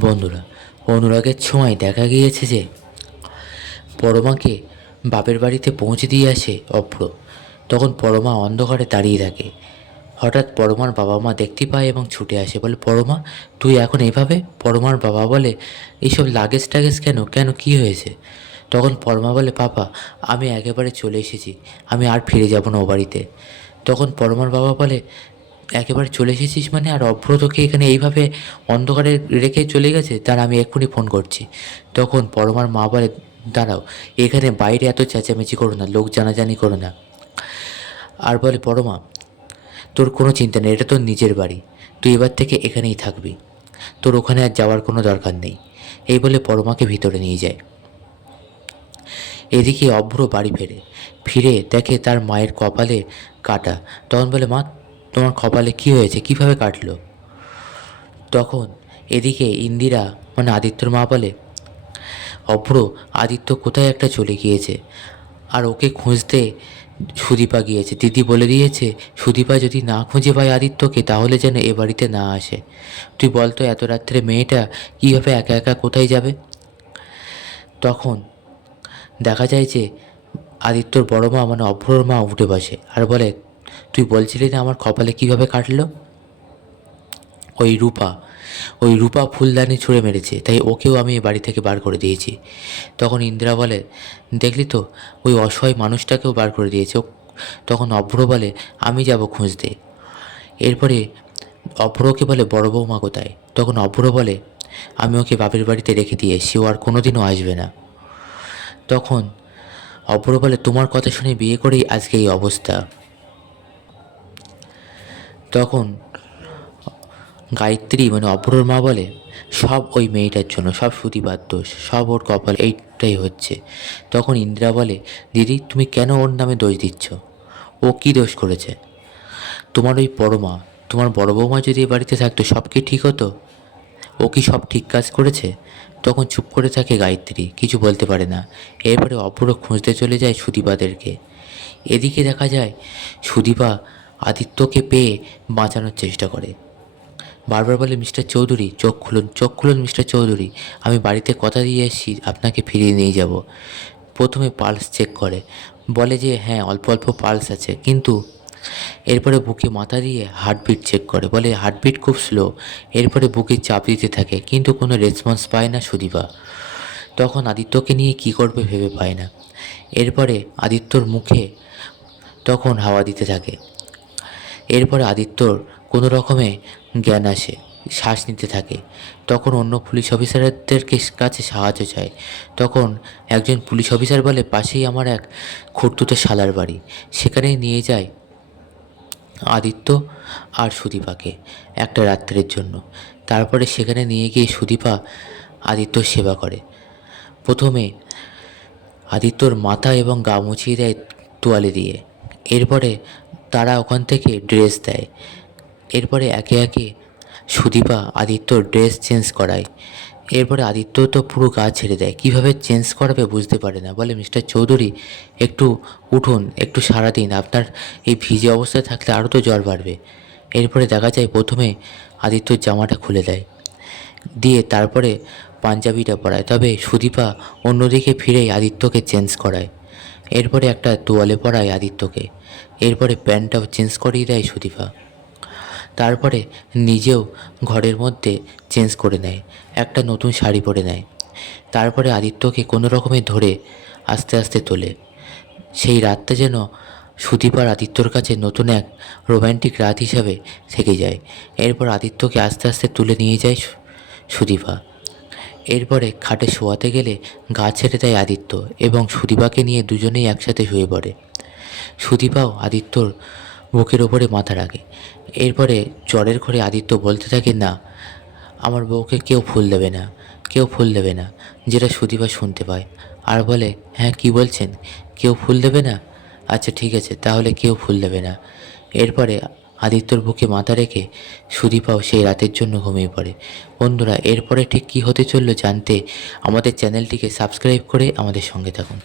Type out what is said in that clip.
বন্ধুরা, অনুরাগের ছোঁয়ায় দেখা গিয়েছে যে পরমাকে বাপের বাড়িতে পৌঁছে দিয়ে আসে অভ্র। তখন পরমা অন্ধকারে দাঁড়িয়ে থাকে। হঠাৎ পরমার বাবা মা দেখতে পায় এবং ছুটে আসে, বলে, পরমা, তুই এখন এভাবে? পরমার বাবা বলে, এইসব লাগেজ টাগেজ কেন? কেন? কি হয়েছে? তখন পরমা বলে, পাপা, আমি একেবারে চলে এসেছি। আমি আর ফিরে যাব না ও বাড়িতে। তখন পরমার বাবা বলে একেবারে চলে এসেছিস মানে? আর অভ্র তোকে এখানে এইভাবে অন্ধকারে রেখে চলে গেছে? তার আমি এক্ষুনি ফোন করছি। তখন পরমার মা বলে, দাঁড়াও, এখানে বাইরে এত চেঁচামেচি করো না, লোক জানাজানি করো না। আর বলে, পরমা, তোর কোনো চিন্তা নেই, এটা তোর নিজের বাড়ি। তুই এবার থেকে এখানেই থাকবি। তোর ওখানে আর যাওয়ার কোনো দরকার নেই। এই বলে পরমাকে ভিতরে নিয়ে যায়। এদিকে অভ্র বাড়ি ফেরে। ফিরে দেখে তার মায়ের কপালে কাটা। তখন বলে, মা তোমার কপালে কি হয়েছে? কীভাবে কাটলো? তখন এদিকে ইন্দিরা মানে আদিত্যর মা বলে, অভ্র, আদিত্য কোথায় একটা চলে গিয়েছে? আর ওকে খুঁজতে সুদীপা গিয়েছে। দিদি বলে দিয়েছে, সুদীপা যদি না খুঁজে পায় আদিত্যকে, তাহলে যেন এ বাড়িতে না আসে। তুই বলতো এত রাত্রে মেয়েটা কীভাবে একা একা কোথায় যাবে? তখন দেখা যায় যে আদিত্যর বড় মা মানে অভ্রর মা উঠে বসে আর বলে তুই বলছিলি না আমার কপালে কীভাবে কাটলো? ওই রূপা ওই রূপা ফুলদানি ছুঁড়ে মেরেছে, তাই ওকেও আমি বাড়ি থেকে বার করে দিয়েছি। তখন ইন্দিরা বলে, দেখলি তো, ওই অসহায় মানুষটাকেও বার করে দিয়েছে। তখন অভ্র বলে, আমি যাব খুঁজতে। এরপরে অভ্রকে বলে, বড় বৌমা কোথায়? তখন অভ্র বলে, আমি ওকে বাপের বাড়িতে রেখে দিয়ে ও আর কোনোদিনও আসবে না। তখন অভ্র বলে, তোমার কথা শুনে বিয়ে করেই আজকে এই অবস্থা। তখন গায়ত্রী মানে অপরর মা বলে, সব ওই মেয়েটার জন্য, সব সুতিবাদ দোষ সব ওর কপাল এইটাই হচ্ছে। তখন ইন্দিরা বলে, দিদি, তুমি কেন ওর নামে দোষ দিচ্ছ? ও কি দোষ করেছে? তোমার ওই পরমা তোমার বড় বৌমা যদি এ বাড়িতে থাকতো, সব কি ঠিক হতো? ও কি সব ঠিক কাজ করেছে? তখন চুপ করে থাকে গায়ত্রী, কিছু বলতে পারে না। এরপরে অপর খুঁজতে চলে যায় সুদীপাদেরকে এদিকে দেখা যায় সুদীপা আদিত্যকে পেয়ে বাঁচানোর চেষ্টা করে। বারবার বলে, মিস্টার চৌধুরী, চোখ খুলুন চোখ খুলুন মিস্টার চৌধুরী। আমি বাড়িতে কথা দিয়ে এসেছি আপনাকে ফিরিয়ে নিয়ে যাব। প্রথমে পালস চেক করে। বলে যে হ্যাঁ অল্প অল্প পালস আছে। কিন্তু এরপরে বুকে মাথা দিয়ে হার্টবিট চেক করে। বলে, হার্টবিট খুব স্লো। এরপরে বুকে চাপ দিতে থাকে, কিন্তু কোনো রেসপন্স পায় না সুদীপা। তখন আদিত্যকে নিয়ে কি করবে ভেবে পায় না। এরপরে আদিত্যর মুখে তখন হাওয়া দিতে থাকে। এরপরে আদিত্যর কোনো রকমে জ্ঞান আসে, শ্বাস নিতে থাকে। তখন অন্য পুলিশ অফিসারদের কাছে সাহায্য চায়। তখন একজন পুলিশ অফিসার বলে, পাশেই আমার এক খুঁড়তুতে শালার বাড়ি। সেখানেই নিয়ে যায় আদিত্য আর সুদীপাকে একটা রাত্রের জন্য। তারপরে সেখানে নিয়ে গিয়ে সুদীপা আদিত্যর সেবা করে। প্রথমে আদিত্যর মাথা এবং গা মুছিয়ে দেয় তোয়ালে দিয়ে। এরপরে তারা ওখান থেকে ড্রেস দেয়। এরপরে একে একে সুদীপা আদিত্যর ড্রেস চেঞ্জ করায়। এরপরে আদিত্য তো পুরো গা ছেড়ে দেয়। কীভাবে চেঞ্জ করাবে বুঝতে পারে না। বলে, মিস্টার চৌধুরী, একটু উঠুন, একটু সারাদিন আপনার এই ভিজে অবস্থায় থাকলে আরও তো জ্বর বাড়বে। এরপরে দেখা যায়, প্রথমে আদিত্যর জামাটা খুলে দেয়। দিয়ে তারপরে পাঞ্জাবিটা পরায়। তবে সুদীপা অন্যদিকে ফিরেই আদিত্যকে চেঞ্জ করায়। এরপরে একটা তোয়ালে পরায় আদিত্যকে। এরপরে প্যান্টটাও চেঞ্জ করিয়ে দেয় সুদীপা। তারপরে নিজেও ঘরের মধ্যে চেঞ্জ করে নেয়, একটা নতুন শাড়ি পরে নেয়। তারপরে আদিত্যকে কোনো রকমে ধরে আস্তে আস্তে তোলে। সেই রাতটা যেন সুদীপার আদিত্যর কাছে নতুন এক রোম্যান্টিক রাত হিসাবে থেকে যায়। এরপর আদিত্যকে আস্তে আস্তে তুলে নিয়ে যায় সুদীপা। এরপরে খাটে শোয়াতে গেলে গা ছেড়ে দেয় আদিত্য এবং সুদীপাকে নিয়ে দুজনেই একসাথে শুয়ে পড়ে। সুদীপাও আদিত্যর বুকের ওপরে মাথা রাখে। এরপরে জ্বরের ঘরে আদিত্য বলতে থাকে, না, আমার বউকে কেউ ফুল দেবে না, কেউ ফুল দেবে না, যেটা সুদীপা শুনতে পায়। আর বলে হ্যাঁ কি বলছেন? কেউ ফুল দেবে না? আচ্ছা ঠিক আছে, তাহলে কেউ ফুল দেবে না। এরপরে আদিত্যর বুকে মাথা রেখে সুদীপাও সেই রাতের জন্য ঘুমিয়ে পড়ে। বন্ধুরা, এরপরে ঠিক কী হতে চলল জানতে আমাদের চ্যানেলটিকে সাবস্ক্রাইব করে আমাদের সঙ্গে থাকুন।